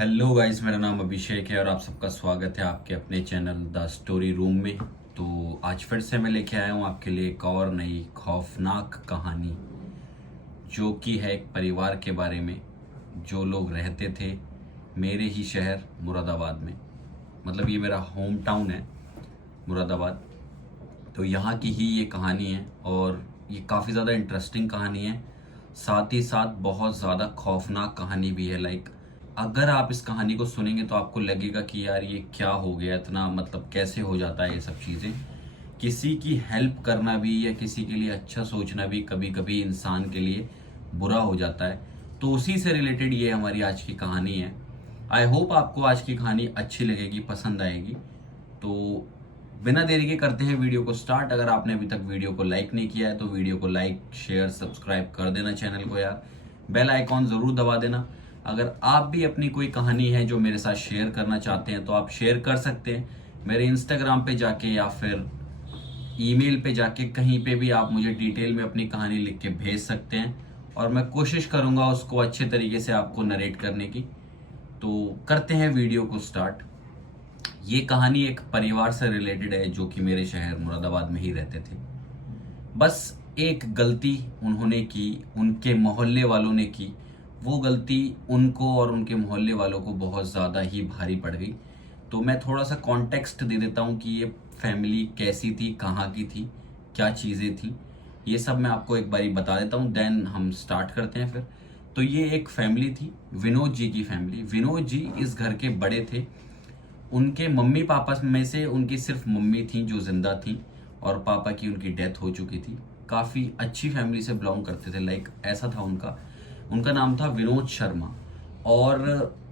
Hello guys, मेरा नाम अभिषेक है और आप सबका स्वागत है आपके अपने चैनल द स्टोरी रूम में। तो आज फिर से मैं लेके आया हूँ आपके लिए एक और नई खौफनाक कहानी, जो कि है एक परिवार के बारे में जो लोग रहते थे मेरे ही शहर मुरादाबाद में। मतलब ये मेरा होम टाउन है मुरादाबाद। तो यहाँ की ही ये कहानी है और ये काफ़ी ज़्यादा इंटरेस्टिंग कहानी है, साथ ही साथ बहुत ज़्यादा खौफनाक कहानी भी है। अगर आप इस कहानी को सुनेंगे तो आपको लगेगा कि यार ये क्या हो गया, इतना मतलब कैसे हो जाता है ये सब चीज़ें। किसी की हेल्प करना भी या किसी के लिए अच्छा सोचना भी कभी कभी इंसान के लिए बुरा हो जाता है। तो उसी से रिलेटेड ये हमारी आज की कहानी है। आई होप आपको आज की कहानी अच्छी लगेगी, पसंद आएगी। तो बिना देरी के करते हैं वीडियो को स्टार्ट। अगर आपने अभी तक वीडियो को लाइक नहीं किया है तो वीडियो को लाइक शेयर सब्सक्राइब कर देना चैनल को यार। बेल आइकॉन ज़रूर दबा देना। अगर आप भी अपनी कोई कहानी है जो मेरे साथ शेयर करना चाहते हैं तो आप शेयर कर सकते हैं मेरे इंस्टाग्राम पे जाके या फिर ईमेल पे जाके, कहीं पे भी आप मुझे डिटेल में अपनी कहानी लिख के भेज सकते हैं और मैं कोशिश करूंगा उसको अच्छे तरीके से आपको नरेट करने की। तो करते हैं वीडियो को स्टार्ट। ये कहानी एक परिवार से रिलेटेड है जो कि मेरे शहर मुरादाबाद में ही रहते थे। बस एक गलती उन्होंने की, उनके मोहल्ले वालों ने की। वो गलती उनको और उनके मोहल्ले वालों को बहुत ज़्यादा ही भारी पड़ गई। तो मैं थोड़ा सा कॉन्टेक्स्ट दे देता हूँ कि ये फैमिली कैसी थी, कहाँ की थी, क्या चीज़ें थी, ये सब मैं आपको एक बारी बता देता हूँ, देन हम स्टार्ट करते हैं फिर। तो ये एक फैमिली थी, विनोद जी की फैमिली। विनोद जी इस घर के बड़े थे। उनके मम्मी पापा में से उनकी सिर्फ मम्मी थी जो जिंदा थी और पापा की उनकी डेथ हो चुकी थी। काफ़ी अच्छी फैमिली से बिलोंग करते थे। ऐसा था उनका उनका नाम था विनोद शर्मा। और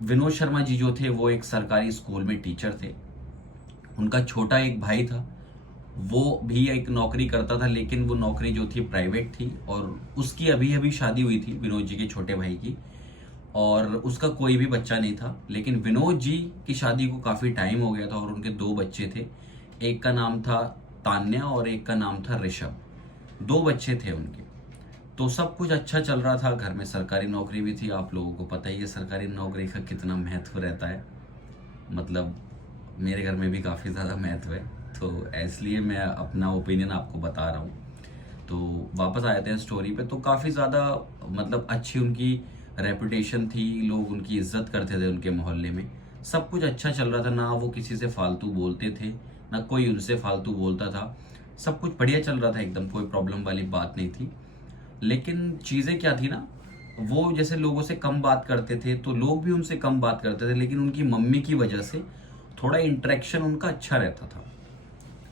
विनोद शर्मा जी जो थे वो एक सरकारी स्कूल में टीचर थे। उनका छोटा एक भाई था, वो भी एक नौकरी करता था, लेकिन वो नौकरी जो थी प्राइवेट थी और उसकी अभी अभी शादी हुई थी विनोद जी के छोटे भाई की। और उसका कोई भी बच्चा नहीं था। लेकिन विनोद जी की शादी को काफ़ी टाइम हो गया था और उनके दो बच्चे थे। एक का नाम था तान्या और एक का नाम था ऋषभ। दो बच्चे थे उनके। तो सब कुछ अच्छा चल रहा था घर में। सरकारी नौकरी भी थी, आप लोगों को पता ही है सरकारी नौकरी का कितना महत्व रहता है। मतलब मेरे घर में भी काफ़ी ज़्यादा महत्व है, तो इसलिए मैं अपना ओपिनियन आपको बता रहा हूँ। तो वापस आ जाते हैं स्टोरी पे। तो काफ़ी ज़्यादा मतलब अच्छी उनकी रेपुटेशन थी, लोग उनकी इज्जत करते थे उनके मोहल्ले में। सब कुछ अच्छा चल रहा था, ना वो किसी से फालतू बोलते थे ना कोई उनसे फालतू बोलता था। सब कुछ बढ़िया चल रहा था एकदम, कोई प्रॉब्लम वाली बात नहीं थी। लेकिन चीज़ें क्या थी ना, वो जैसे लोगों से कम बात करते थे तो लोग भी उनसे कम बात करते थे, लेकिन उनकी मम्मी की वजह से थोड़ा इंटरेक्शन उनका अच्छा रहता था।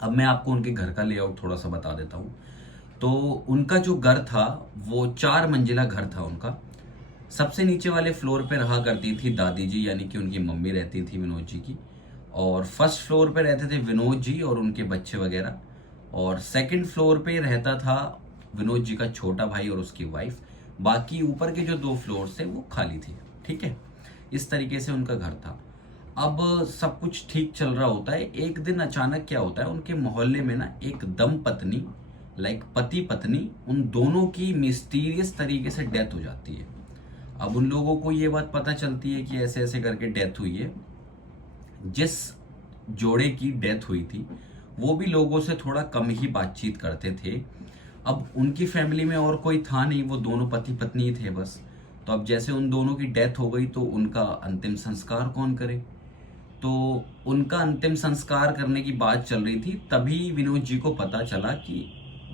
अब मैं आपको उनके घर का लेआउट थोड़ा सा बता देता हूँ। तो उनका जो घर था वो 4 मंजिला घर था उनका। सबसे नीचे वाले फ्लोर पे रहा करती थी दादी जी, यानी कि उनकी मम्मी रहती थी विनोद जी की। और फर्स्ट फ्लोर पे रहते थे विनोद जी और उनके बच्चे वगैरह। और सेकंड फ्लोर पे रहता था विनोद जी का छोटा भाई और उसकी वाइफ। बाकी ऊपर के जो 2 फ्लोर थे वो खाली थे। ठीक है, इस तरीके से उनका घर था। अब सब कुछ ठीक चल रहा होता है। एक दिन अचानक क्या होता है, उनके मोहल्ले में ना एक दम पत्नी, पति पत्नी, उन दोनों की मिस्टीरियस तरीके से डेथ हो जाती है। अब उन लोगों को ये बात पता चलती है कि ऐसे ऐसे करके डेथ हुई है। जिस जोड़े की डेथ हुई थी वो भी लोगों से थोड़ा कम ही बातचीत करते थे। अब उनकी फैमिली में और कोई था नहीं, वो दोनों पति पत्नी थे बस। तो अब जैसे उन दोनों की डेथ हो गई तो उनका अंतिम संस्कार कौन करे। तो उनका अंतिम संस्कार करने की बात चल रही थी, तभी विनोद जी को पता चला कि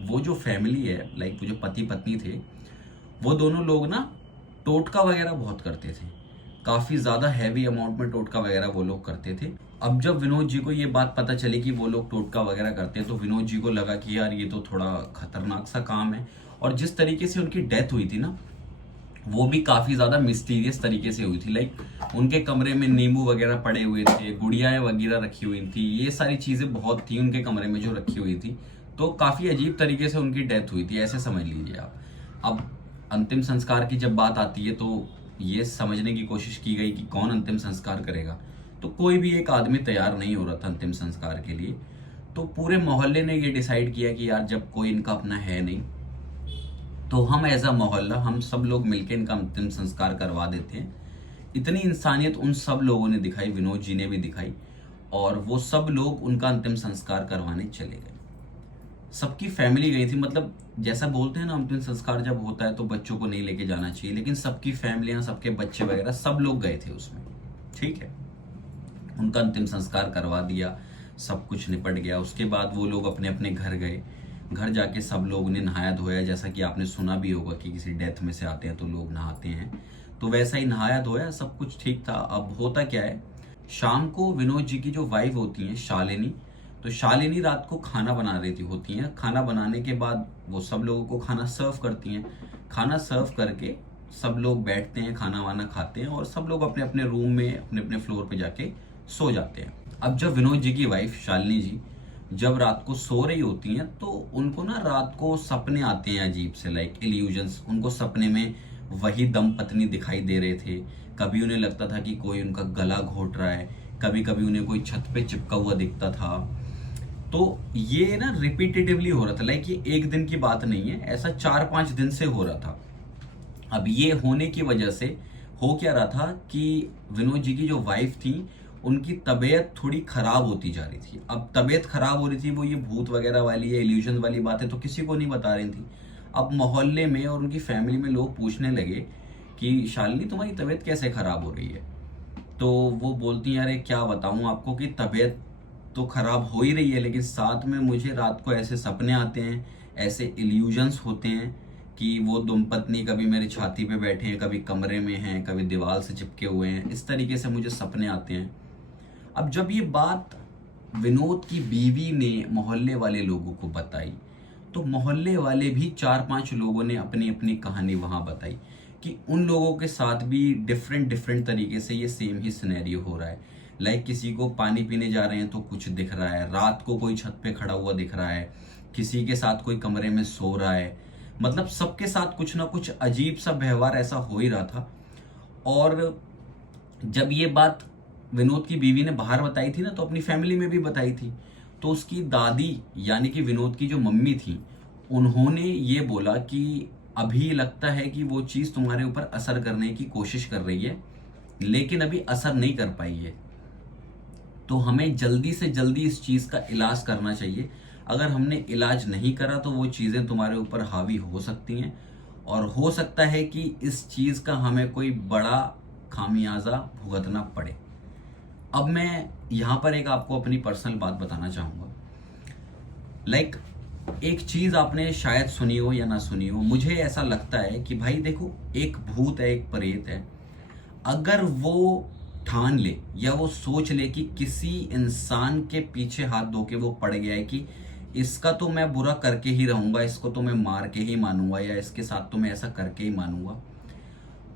वो जो फैमिली है, वो जो पति पत्नी थे, वो दोनों लोग ना टोटका वगैरह बहुत करते थे। काफ़ी ज़्यादा हैवी अमाउंट में टोटका वगैरह वो लोग करते थे। अब जब विनोद जी को ये बात पता चली कि वो लोग टोटका वगैरह करते हैं तो विनोद जी को लगा कि यार ये तो थोड़ा खतरनाक सा काम है। और जिस तरीके से उनकी डेथ हुई थी ना, वो भी काफ़ी ज़्यादा मिस्टीरियस तरीके से हुई थी। उनके कमरे में नींबू वगैरह पड़े हुए थे, गुड़ियाएँ वगैरह रखी हुई थी, ये सारी चीज़ें बहुत थी उनके कमरे में जो रखी हुई थी। तो काफ़ी अजीब तरीके से उनकी डेथ हुई थी, ऐसे समझ लीजिए आप। अब अंतिम संस्कार की जब बात आती है तो ये समझने की कोशिश की गई कि कौन अंतिम संस्कार करेगा। तो कोई भी एक आदमी तैयार नहीं हो रहा था अंतिम संस्कार के लिए। तो पूरे मोहल्ले ने ये डिसाइड किया कि यार जब कोई इनका अपना है नहीं तो हम एज अ मोहल्ला हम सब लोग मिलकर इनका अंतिम संस्कार करवा देते हैं। इतनी इंसानियत उन सब लोगों ने दिखाई, विनोद जी ने भी दिखाई, और वो सब लोग उनका अंतिम संस्कार करवाने चले गए। सबकी फैमिली गई थी, मतलब जैसा बोलते हैं ना, अंतिम संस्कार जब होता है तो बच्चों को नहीं लेके जाना चाहिए, लेकिन सबकी फैमिलियां, सबके बच्चे वगैरह सब लोग गए थे उसमें। ठीक है, उनका अंतिम संस्कार करवा दिया, सब कुछ निपट गया। उसके बाद वो लोग अपने अपने घर गए। घर जाके सब लोग ने नहाया धोया, जैसा कि आपने सुना भी होगा कि किसी डेथ में से आते हैं तो लोग नहाते हैं, तो वैसा ही नहाया धोया, सब कुछ ठीक था। अब होता क्या है, शाम को विनोद जी की जो वाइफ होती हैं शालिनी, तो शालिनी रात को खाना बना रही थी होती हैं। खाना बनाने के बाद वो सब लोगों को खाना सर्व करती हैं। खाना सर्व करके सब लोग बैठते हैं, खाना वाना खाते हैं, और सब लोग अपने अपने रूम में, अपने अपने फ्लोर पे जाके सो जाते हैं। अब जब विनोद जी की वाइफ शालिनी जी जब रात को सो रही होती हैं, तो उनको ना रात को सपने आते हैं अजीब से, लाइक इल्यूजन्स। उनको सपने में वही दम पत्नी दिखाई दे रहे थे। कभी उन्हें लगता था कि कोई उनका गला घोट रहा है, कभी कभी उन्हें कोई छत पे चिपका हुआ दिखता था। तो ये ना रिपीटेटिवली हो रहा था, लाइक ये एक दिन की बात नहीं है, ऐसा 4-5 दिन से हो रहा था। अब ये होने की वजह से हो क्या रहा था कि विनोद जी की जो वाइफ थी, उनकी तबीयत थोड़ी खराब होती जा रही थी। अब तबीयत खराब हो रही थी, वो ये भूत वगैरह वाली या इल्यूजन वाली बातें तो किसी को नहीं बता रही थी। अब मोहल्ले में और उनकी फैमिली में लोग पूछने लगे कि शालिनी तुम्हारी तबीयत कैसे खराब हो रही है। तो वो बोलती हैं, अरे क्या बताऊं आपको कि तबीयत तो खराब हो ही रही है, लेकिन साथ में मुझे रात को ऐसे सपने आते हैं, ऐसे इल्यूजन्स होते हैं कि वो दंपत्नी कभी मेरी छाती पे बैठे हैं, कभी कमरे में हैं, कभी दीवार से चिपके हुए हैं, इस तरीके से मुझे सपने आते हैं। अब जब ये बात विनोद की बीवी ने मोहल्ले वाले लोगों को बताई, तो मोहल्ले वाले भी 4-5 लोगों ने अपनी अपनी कहानी वहां बताई कि उन लोगों के साथ भी डिफरेंट डिफरेंट तरीके से ये सेम ही सिनेरियो हो रहा है। लाइक किसी को पानी पीने जा रहे हैं तो कुछ दिख रहा है, रात को कोई छत पे खड़ा हुआ दिख रहा है, किसी के साथ कोई कमरे में सो रहा है, मतलब सबके साथ कुछ ना कुछ अजीब सा व्यवहार ऐसा हो ही रहा था। और जब ये बात विनोद की बीवी ने बाहर बताई थी ना, तो अपनी फैमिली में भी बताई थी, तो उसकी दादी यानी कि विनोद की जो मम्मी थी, उन्होंने ये बोला कि अभी लगता है कि वो चीज़ तुम्हारे ऊपर असर करने की कोशिश कर रही है, लेकिन अभी असर नहीं कर पाई है, तो हमें जल्दी से जल्दी इस चीज़ का इलाज करना चाहिए। अगर हमने इलाज नहीं करा तो वो चीज़ें तुम्हारे ऊपर हावी हो सकती हैं, और हो सकता है कि इस चीज़ का हमें कोई बड़ा खामियाजा भुगतना पड़े। अब मैं यहाँ पर एक आपको अपनी पर्सनल बात बताना चाहूँगा। लाइक एक चीज़ आपने शायद सुनी हो या ना सुनी हो, मुझे ऐसा लगता है कि भाई देखो, एक भूत है, एक प्रेत है, अगर वो ठान ले या वो सोच ले कि किसी इंसान के पीछे हाथ धो के वो पड़ गया है कि इसका तो मैं बुरा करके ही रहूंगा, इसको तो मैं मार के ही मानूंगा, या इसके साथ तो मैं ऐसा करके ही मानूंगा,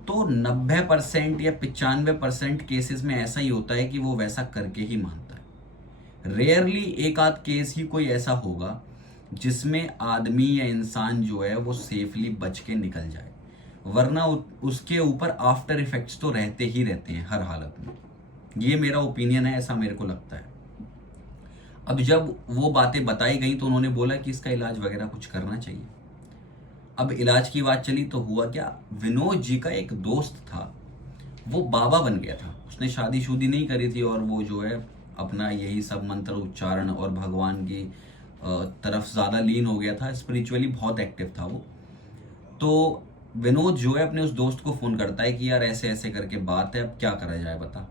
तो 90% या 95% केसेस में ऐसा ही होता है कि वो वैसा करके ही मानता है। रेयरली एक आध केस ही कोई ऐसा होगा जिसमें आदमी या इंसान जो है वो सेफली बच के निकल जाए, वरना उसके ऊपर आफ्टर इफेक्ट्स तो रहते ही रहते हैं हर हालत में। ये मेरा ओपिनियन है, ऐसा मेरे को लगता है। अब जब वो बातें बताई गई तो उन्होंने बोला कि इसका इलाज वगैरह कुछ करना चाहिए। अब इलाज की बात चली तो हुआ क्या, विनोद जी का एक दोस्त था, वो बाबा बन गया था। उसने शादी शुदी नहीं करी थी, और वो जो है अपना यही सब मंत्र उच्चारण और भगवान की तरफ ज़्यादा लीन हो गया था, स्पिरिचुअली बहुत एक्टिव था वो। तो विनोद जो है अपने उस दोस्त को फ़ोन करता है कि यार ऐसे ऐसे करके बात है, अब क्या करा जाए बता।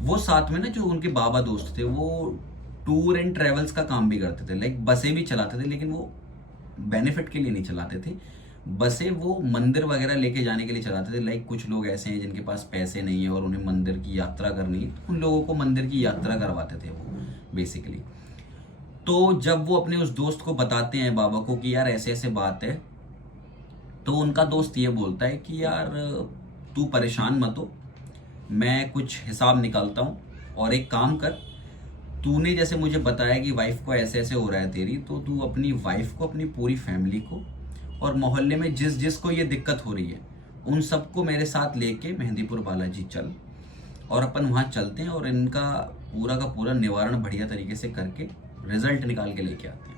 वो साथ में ना, जो उनके बाबा दोस्त थे, वो टूर एंड ट्रेवल्स का काम भी करते थे, लाइक बसें भी चलाते थे, लेकिन वो बेनिफिट के लिए नहीं चलाते थे बसें, वो मंदिर वगैरह लेके जाने के लिए चलाते थे। लाइक कुछ लोग ऐसे हैं जिनके पास पैसे नहीं है और उन्हें मंदिर की यात्रा करनी है, तो उन लोगों को मंदिर की यात्रा करवाते थे वो बेसिकली। तो जब वो अपने उस दोस्त को बताते हैं बाबा को कि यार ऐसे ऐसे बात है, तो उनका दोस्त ये बोलता है कि यार तू परेशान मत हो, मैं कुछ हिसाब निकालता हूँ, और एक काम कर, तूने जैसे मुझे बताया कि वाइफ को ऐसे ऐसे हो रहा है तेरी, तो तू अपनी वाइफ को, अपनी पूरी फैमिली को, और मोहल्ले में जिस जिसको ये दिक्कत हो रही है उन सबको मेरे साथ लेके मेहंदीपुर बालाजी चल, और अपन वहाँ चलते हैं और इनका पूरा का पूरा निवारण बढ़िया तरीके से करके रिजल्ट निकाल के लेके आते हैं।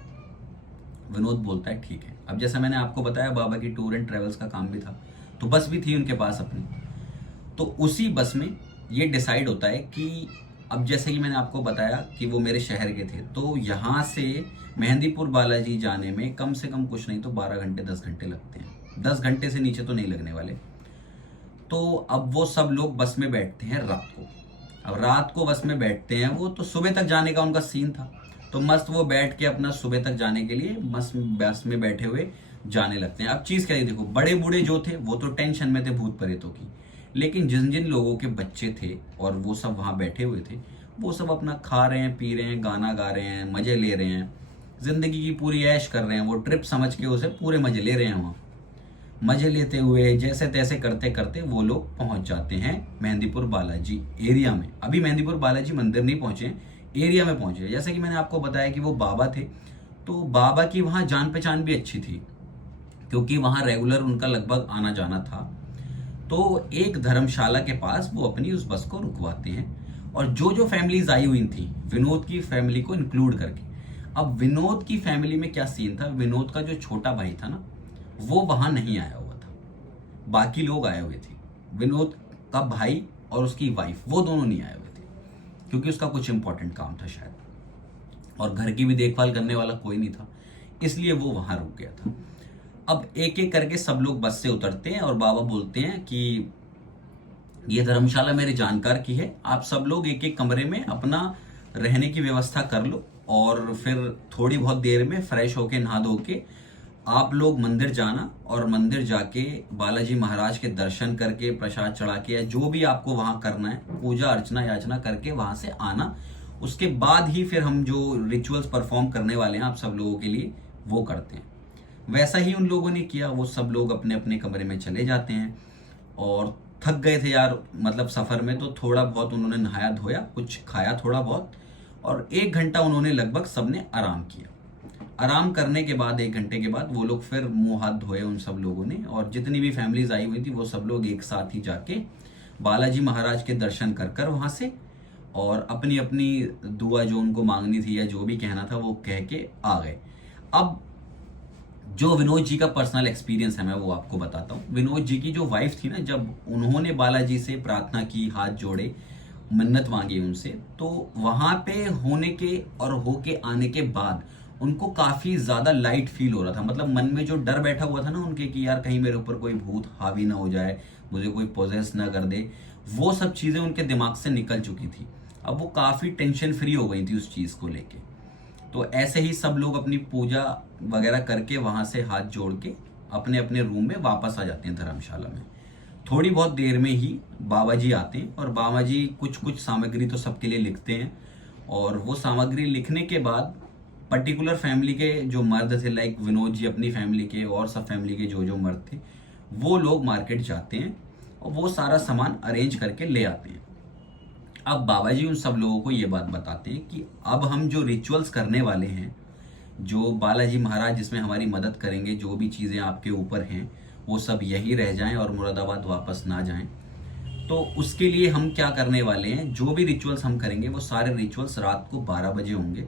विनोद बोलता है ठीक है। अब जैसा मैंने आपको बताया, बाबा की टूर एंड ट्रेवल्स का काम भी था, तो बस भी थी उनके पास अपनी। तो उसी बस में ये डिसाइड होता है कि अब जैसे कि मैंने आपको बताया कि वो मेरे शहर के थे, तो यहाँ से मेहंदीपुर बालाजी जाने में कम से कम कुछ नहीं तो 12 घंटे 10 घंटे लगते हैं। 10 घंटे से नीचे तो नहीं लगने वाले। तो अब वो सब लोग बस में बैठते हैं रात को। अब रात को बस में बैठते हैं वो, तो सुबह तक जाने का उनका सीन था, तो मस्त वो बैठ के अपना सुबह तक जाने के लिए मस्त बस में बैठे हुए जाने लगते हैं। अब चीज़ क्या है, देखो बड़े बूढ़े जो थे वो तो टेंशन में थे भूत प्रेतों की, लेकिन जिन जिन लोगों के बच्चे थे और वो सब वहाँ बैठे हुए थे, वो सब अपना खा रहे हैं, पी रहे हैं, गाना गा रहे हैं, मजे ले रहे हैं, जिंदगी की पूरी ऐश कर रहे हैं। वो ट्रिप समझ के उसे पूरे मजे ले रहे हैं। वहाँ मजे लेते हुए जैसे तैसे करते करते वो लोग पहुंच जाते हैं मेहंदीपुर बालाजी एरिया में। अभी मेहंदीपुर बालाजी मंदिर नहीं पहुंचे, एरिया में पहुंचे। जैसे कि मैंने आपको बताया कि वो बाबा थे, तो बाबा की वहाँ जान पहचान भी अच्छी थी, क्योंकि वहाँ रेगुलर उनका लगभग आना जाना था। तो एक धर्मशाला के पास वो अपनी उस बस को रुकवाते हैं, और जो जो फैमिलीज आई हुई थी विनोद की फैमिली को इंक्लूड करके। अब विनोद की फैमिली में क्या सीन था, विनोद का जो छोटा भाई था ना, वो वहां नहीं आया हुआ था, बाकी लोग आए हुए थे। विनोद का भाई और उसकी वाइफ वो दोनों नहीं आए हुए थे, क्योंकि उसका कुछ इंपॉर्टेंट काम था शायद, और घर की भी देखभाल करने वाला कोई नहीं था, इसलिए वो वहां रुक गया था। अब एक एक करके सब लोग बस से उतरते हैं और बाबा बोलते हैं कि ये धर्मशाला मेरे जानकार की है, आप सब लोग एक एक कमरे में अपना रहने की व्यवस्था कर लो, और फिर थोड़ी बहुत देर में फ्रेश होके नहा धो के आप लोग मंदिर जाना, और मंदिर जाके बालाजी महाराज के दर्शन करके प्रसाद चढ़ा के या जो भी आपको वहां करना है, पूजा अर्चना याचना करके वहां से आना। उसके बाद ही फिर हम जो रिचुअल्स परफॉर्म करने वाले हैं आप सब लोगों के लिए वो करते हैं। वैसा ही उन लोगों ने किया, वो सब लोग अपने अपने कमरे में चले जाते हैं। और थक गए थे यार, मतलब सफर में, तो थोड़ा बहुत उन्होंने नहाया धोया, कुछ खाया थोड़ा बहुत, और 1 घंटा उन्होंने लगभग सबने आराम किया। आराम करने के बाद 1 घंटे के बाद वो लोग फिर मुंह हाथ धोए उन सब लोगों ने, और जितनी भी फैमिलीज आई हुई थी वो सब लोग एक साथ ही जाके बालाजी महाराज के दर्शन कर कर वहां से, और अपनी अपनी दुआ जो उनको मांगनी थी या जो भी कहना था वो कह के आ गए। अब जो विनोद जी का पर्सनल एक्सपीरियंस है मैं वो आपको बताता हूँ। विनोद जी की जो वाइफ थी ना, जब उन्होंने बालाजी से प्रार्थना की, हाथ जोड़े, मन्नत मांगी उनसे, तो वहां पे होने के और होके आने के बाद उनको काफी ज्यादा लाइट फील हो रहा था। मतलब मन में जो डर बैठा हुआ था ना उनके कि यार कहीं मेरे ऊपर कोई भूत हावी ना हो जाए, मुझे कोई पोजेस ना कर दे, वो सब चीजें उनके दिमाग से निकल चुकी थी। अब वो काफी टेंशन फ्री हो गई थी उस चीज को लेके। तो ऐसे ही सब लोग अपनी पूजा वगैरह करके वहां से हाथ जोड़ के अपने अपने रूम में वापस आ जाते हैं धर्मशाला में। थोड़ी बहुत देर में ही बाबा जी आते हैं, और बाबा जी कुछ कुछ सामग्री तो सबके लिए लिखते हैं, और वो सामग्री लिखने के बाद पर्टिकुलर फैमिली के जो मर्द थे, लाइक विनोद जी अपनी फैमिली के और सब फैमिली के जो जो मर्द थे, वो लोग मार्केट जाते हैं और वो सारा सामान अरेंज करके ले आते हैं। अब बाबा जी उन सब लोगों को ये बात बताते हैं कि अब हम जो रिचुअल्स करने वाले हैं, जो बालाजी महाराज जिसमें हमारी मदद करेंगे, जो भी चीज़ें आपके ऊपर हैं वो सब यहीं रह जाएं और मुरादाबाद वापस ना जाएं। तो उसके लिए हम क्या करने वाले हैं, जो भी रिचुअल्स हम करेंगे वो सारे रिचुअल्स रात को 12 बजे होंगे,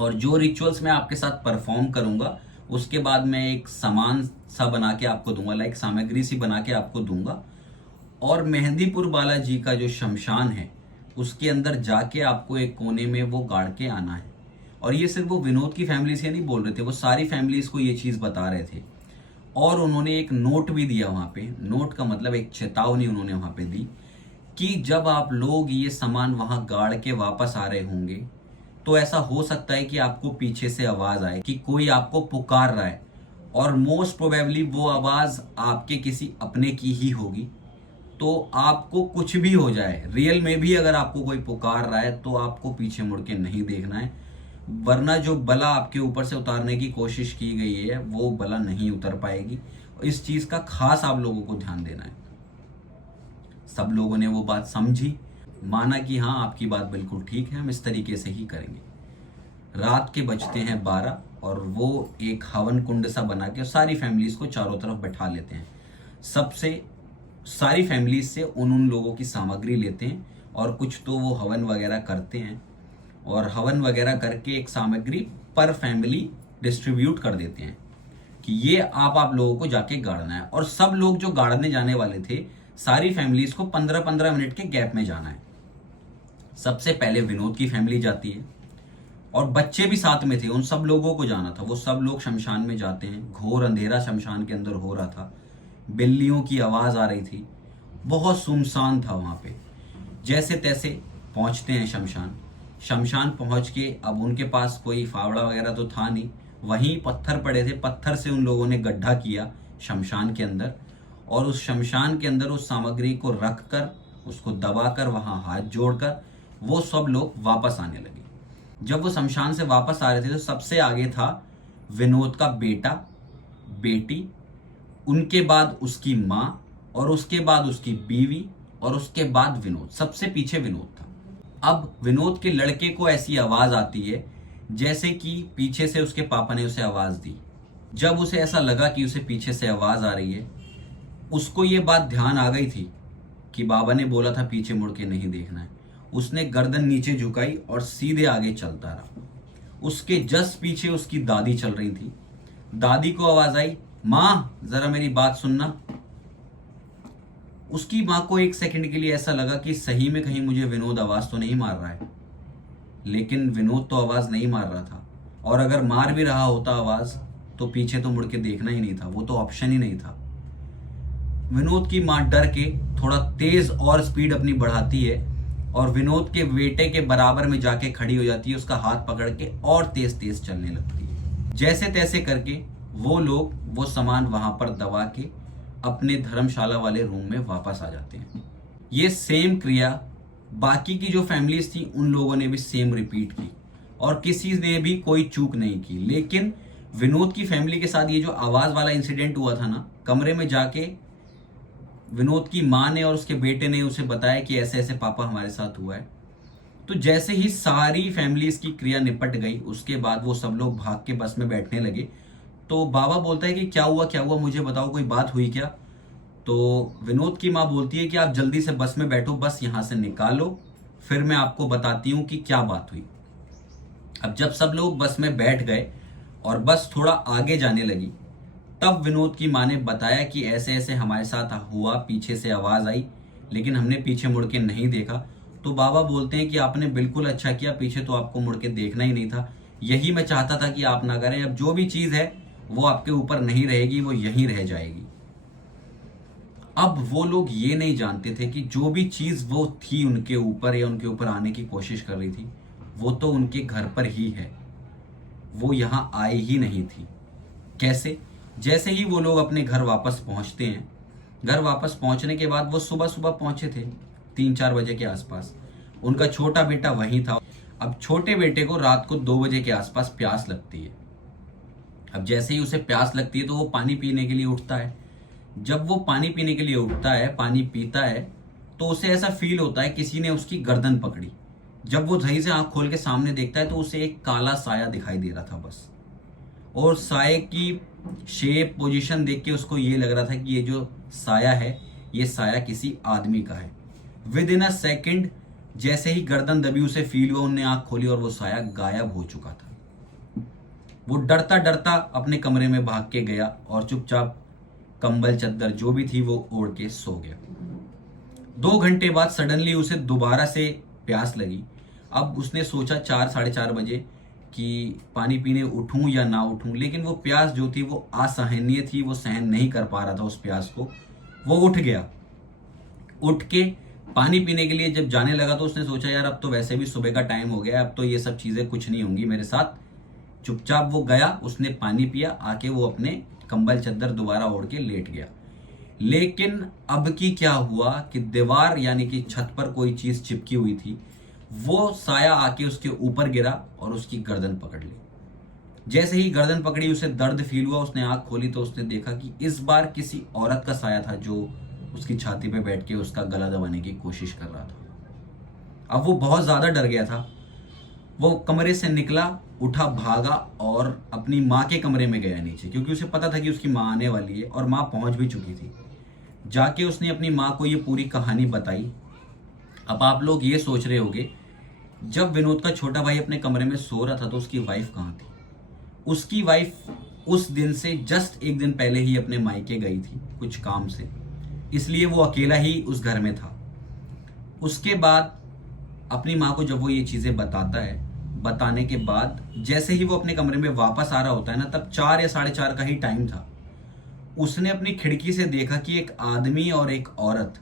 और जो रिचुअल्स मैं आपके साथ परफॉर्म करूंगा उसके बाद मैं एक सामान सा बना के आपको दूंगा, लाइक सामग्री सी बना के आपको दूंगा, और मेहंदीपुर बालाजी का जो शमशान है उसके अंदर जाके आपको एक कोने में वो गाड़ के आना है। और ये सिर्फ वो विनोद की फैमिली से नहीं बोल रहे थे, वो सारी फैमिलीज को ये चीज बता रहे थे। और उन्होंने एक नोट भी दिया वहां पे, नोट का मतलब एक चेतावनी उन्होंने वहां पे दी कि जब आप लोग ये सामान वहां गाड़ के वापस आ रहे होंगे तो ऐसा हो सकता है कि आपको पीछे से आवाज आए कि कोई आपको पुकार रहा है, और मोस्ट प्रोबेबली वो आवाज आपके किसी अपने की ही होगी। तो आपको कुछ भी हो जाए, रियल में भी अगर आपको कोई पुकार रहा है तो आपको पीछे मुड़ के नहीं देखना है, वरना जो बला आपके ऊपर से उतारने की कोशिश की गई है वो बला नहीं उतर पाएगी। इस चीज का खास आप लोगों को ध्यान देना है। सब लोगों ने वो बात समझी, माना कि हाँ आपकी बात बिल्कुल ठीक है, हम इस तरीके से ही करेंगे। रात के बजते हैं 12, और वो एक हवन कुंड सा बना के सारी फैमिलीज को चारों तरफ बैठा लेते हैं। सबसे सारी फैमिलीज से उन उन लोगों की सामग्री लेते हैं, और कुछ तो वो हवन वगैरह करते हैं, और हवन वगैरह करके एक सामग्री पर फैमिली डिस्ट्रीब्यूट कर देते हैं कि ये आप लोगों को जाके गाड़ना है। और सब लोग जो गाड़ने जाने वाले थे सारी फैमिलीज को 15-15 मिनट के गैप में जाना है। सबसे पहले विनोद की फैमिली जाती है और बच्चे भी साथ में थे, उन सब लोगों को जाना था। वो सब लोग शमशान में जाते हैं। घोर अंधेरा शमशान के अंदर हो रहा था, बिल्लियों की आवाज आ रही थी, बहुत सुनसान था वहां पे। जैसे तैसे पहुंचते हैं शमशान। शमशान पहुंच के अब उनके पास कोई फावड़ा वगैरह तो था नहीं, वहीं पत्थर पड़े थे, पत्थर से उन लोगों ने गड्ढा किया शमशान के अंदर, और उस शमशान के अंदर उस सामग्री को रख कर, उसको दबाकर, वहां हाथ जोड़कर वो सब लोग वापस आने लगे। जब वो शमशान से वापस आ रहे थे तो सबसे आगे था विनोद का बेटा, बेटी, उनके बाद उसकी माँ, और उसके बाद उसकी बीवी, और उसके बाद विनोद। सबसे पीछे विनोद था। अब विनोद के लड़के को ऐसी आवाज आती है जैसे कि पीछे से उसके पापा ने उसे आवाज दी। जब उसे ऐसा लगा कि उसे पीछे से आवाज आ रही है, उसको ये बात ध्यान आ गई थी कि बाबा ने बोला था पीछे मुड़ के नहीं देखना है। उसने गर्दन नीचे झुकाई और सीधे आगे चलता रहा। उसके जस्ट पीछे उसकी दादी चल रही थी। दादी को आवाज आई, माँ जरा मेरी बात सुनना। उसकी माँ को एक सेकंड के लिए ऐसा लगा कि सही में कहीं मुझे विनोद आवाज तो नहीं मार रहा है, लेकिन विनोद तो आवाज नहीं मार रहा था, और अगर मार भी रहा होता आवाज तो पीछे तो मुड़ के देखना ही नहीं था, वो तो ऑप्शन ही नहीं था। विनोद की माँ डर के थोड़ा तेज और स्पीड अपनी बढ़ाती है और विनोद के बेटे के बराबर में जाके खड़ी हो जाती है, उसका हाथ पकड़ के और तेज तेज चलने लगती है। जैसे तैसे करके वो लोग वो सामान वहां पर दबा के अपने धर्मशाला वाले रूम में वापस आ जाते हैं। ये सेम क्रिया बाकी की जो फैमिलीज थी उन लोगों ने भी सेम रिपीट की और किसी ने भी कोई चूक नहीं की। लेकिन विनोद की फैमिली के साथ ये जो आवाज वाला इंसिडेंट हुआ था ना, कमरे में जाके विनोद की माँ ने और उसके बेटे ने उसे बताया कि ऐसे ऐसे पापा हमारे साथ हुआ है। तो जैसे ही सारी फैमिलीज की क्रिया निपट गई, उसके बाद वो सब लोग भाग के बस में बैठने लगे। तो बाबा बोलता है कि क्या हुआ मुझे बताओ, कोई बात हुई क्या? तो विनोद की माँ बोलती है कि आप जल्दी से बस में बैठो, बस यहां से निकालो, फिर मैं आपको बताती हूँ कि क्या बात हुई। अब जब सब लोग बस में बैठ गए और बस थोड़ा आगे जाने लगी, तब विनोद की माँ ने बताया कि ऐसे ऐसे हमारे साथ हुआ, पीछे से आवाज आई लेकिन हमने पीछे मुड़ के नहीं देखा। तो बाबा बोलते हैं कि आपने बिल्कुल अच्छा किया, पीछे तो आपको मुड़ के देखना ही नहीं था, यही मैं चाहता था कि आप ना करें। अब जो भी चीज है वो आपके ऊपर नहीं रहेगी, वो यहीं रह जाएगी। अब वो लोग ये नहीं जानते थे कि जो भी चीज वो थी उनके ऊपर या उनके ऊपर आने की कोशिश कर रही थी, वो तो उनके घर पर ही है, वो यहां आई ही नहीं थी। कैसे? जैसे ही वो लोग अपने घर वापस पहुंचते हैं, घर वापस पहुंचने के बाद वो सुबह सुबह पहुंचे थे 3-4 बजे के आसपास। उनका छोटा बेटा वहीं था। अब छोटे बेटे को रात को 2 बजे के आसपास प्यास लगती है। अब जैसे ही उसे प्यास लगती है तो वो पानी पीने के लिए उठता है। जब वो पानी पीने के लिए उठता है, पानी पीता है, तो उसे ऐसा फील होता है किसी ने उसकी गर्दन पकड़ी। जब वो सही से आंख खोल के सामने देखता है तो उसे एक काला साया दिखाई दे रहा था बस, और साये की शेप पोजीशन देख के उसको ये लग रहा था कि ये जो साया है, ये साया किसी आदमी का है। विद इन अ सेकेंड जैसे ही गर्दन दबी उसे फील हुआ, उन्हें आंख खोली और वो साया गायब हो चुका था। वो डरता डरता अपने कमरे में भाग के गया और चुपचाप कंबल चद्दर जो भी थी वो ओढ़ के सो गया। 2 घंटे बाद सडनली उसे दोबारा से प्यास लगी। अब उसने सोचा 4-4:30 बजे कि पानी पीने उठूं या ना उठूं, लेकिन वो प्यास जो थी वो असहनीय थी, वो सहन नहीं कर पा रहा था उस प्यास को। वो उठ गया। उठ के पानी पीने के लिए जब जाने लगा तो उसने सोचा यार अब तो वैसे भी सुबह का टाइम हो गया, अब तो ये सब चीजें कुछ नहीं होंगी मेरे साथ। चुपचाप वो गया, उसने पानी पिया, आके वो अपने कंबल चद्दर दोबारा ओढ़ के लेट गया। लेकिन अब की क्या हुआ कि दीवार यानी कि छत पर कोई चीज चिपकी हुई थी, वो साया आके उसके ऊपर गिरा और उसकी गर्दन पकड़ ली। जैसे ही गर्दन पकड़ी उसे दर्द फील हुआ, उसने आंख खोली तो उसने देखा कि इस बार किसी औरत का साया था जो उसकी छाती पे बैठ के उसका गला दबाने की कोशिश कर रहा था। अब वो बहुत ज्यादा डर गया था। वो कमरे से निकला, उठा, भागा और अपनी माँ के कमरे में गया नीचे, क्योंकि उसे पता था कि उसकी माँ आने वाली है और माँ पहुंच भी चुकी थी। जाके उसने अपनी माँ को ये पूरी कहानी बताई। अब आप लोग ये सोच रहे होंगे, जब विनोद का छोटा भाई अपने कमरे में सो रहा था तो उसकी वाइफ कहाँ थी? उसकी वाइफ उस दिन से जस्ट 1 दिन पहले ही अपने मायके गई थी कुछ काम से। इसलिए वो अकेला ही उस घर में था। उसके बाद अपनी माँ को जब वो ये चीज़ें बताता है, बताने के बाद जैसे ही वो अपने कमरे में वापस आ रहा होता है ना, तब 4 या 4:30 का ही टाइम था। उसने अपनी खिड़की से देखा कि एक आदमी और एक औरत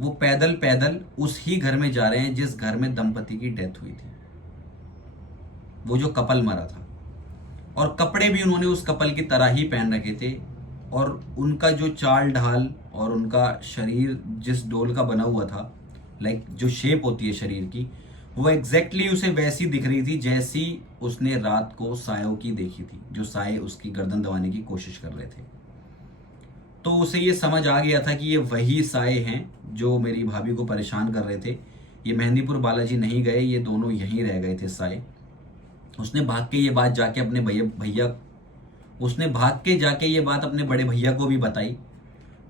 वो पैदल पैदल उस ही घर में जा रहे हैं जिस घर में दंपति की डेथ हुई थी, वो जो कपल मरा था। और कपड़े भी उन्होंने उस कपल की तरह ही पहन रखे थे, और उनका जो चाल ढाल और उनका शरीर जिस डोल का बना हुआ था, लाइक जो शेप होती है शरीर की, वो एग्जैक्टली उसे वैसी दिख रही थी जैसी उसने रात को सायों की देखी थी, जो साये उसकी गर्दन दबाने की कोशिश कर रहे थे। तो उसे ये समझ आ गया था कि ये वही साये हैं जो मेरी भाभी को परेशान कर रहे थे। ये मेहंदीपुर बालाजी नहीं गए, ये दोनों यहीं रह गए थे साये। उसने भाग के ये बात जाके अपने भैया उसने भाग के जाके ये बात अपने बड़े भैया को भी बताई।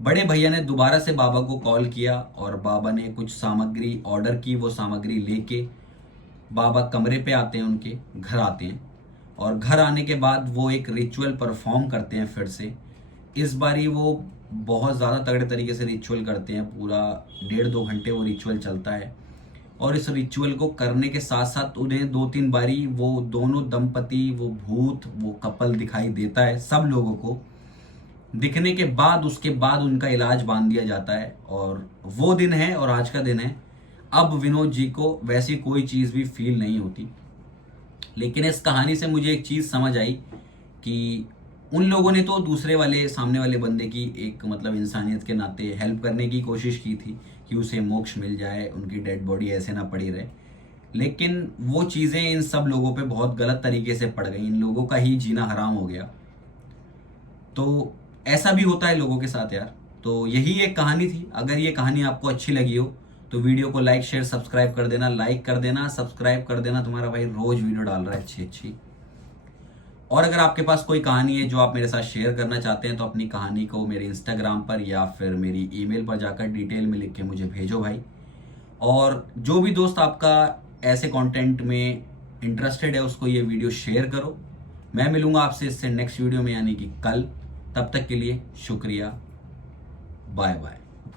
बड़े भैया ने दोबारा से बाबा को कॉल किया और बाबा ने कुछ सामग्री ऑर्डर की। वो सामग्री लेके बाबा कमरे पे आते हैं, उनके घर आते हैं, और घर आने के बाद वो एक रिचुअल परफॉर्म करते हैं फिर से। इस बारी वो बहुत ज़्यादा तगड़े तरीके से रिचुअल करते हैं, पूरा 1.5-2 घंटे वो रिचुअल चलता है। और इस रिचुअल को करने के साथ साथ उन्हें 2-3 बारी वो दोनों दंपति, वो भूत, वो कपल दिखाई देता है सब लोगों को। दिखने के बाद उसके बाद उनका इलाज बांध दिया जाता है, और वो दिन है और आज का दिन है। अब विनोद जी को वैसी कोई चीज़ भी फील नहीं होती। लेकिन इस कहानी से मुझे एक चीज़ समझ आई कि उन लोगों ने तो दूसरे वाले, सामने वाले बंदे की एक मतलब इंसानियत के नाते हेल्प करने की कोशिश की थी कि उसे मोक्ष मिल जाए, उनकी डेड बॉडी ऐसे ना पड़ी रहे। लेकिन वो चीज़ें इन सब लोगों पे बहुत गलत तरीके से पड़ गई, इन लोगों का ही जीना हराम हो गया। तो ऐसा भी होता है लोगों के साथ यार। तो यही एक कहानी थी। अगर ये कहानी आपको अच्छी लगी हो तो वीडियो को लाइक, शेयर, सब्सक्राइब कर देना। लाइक कर देना, सब्सक्राइब कर देना, तुम्हारा भाई रोज वीडियो डाल रहा है अच्छी अच्छी। और अगर आपके पास कोई कहानी है जो आप मेरे साथ शेयर करना चाहते हैं तो अपनी कहानी को मेरे इंस्टाग्राम पर या फिर मेरी ईमेल पर जाकर डिटेल में लिख के मुझे भेजो भाई। और जो भी दोस्त आपका ऐसे कंटेंट में इंटरेस्टेड है उसको ये वीडियो शेयर करो। मैं मिलूंगा आपसे इससे नेक्स्ट वीडियो में, यानी कि कल। तब तक के लिए शुक्रिया, बाय बाय।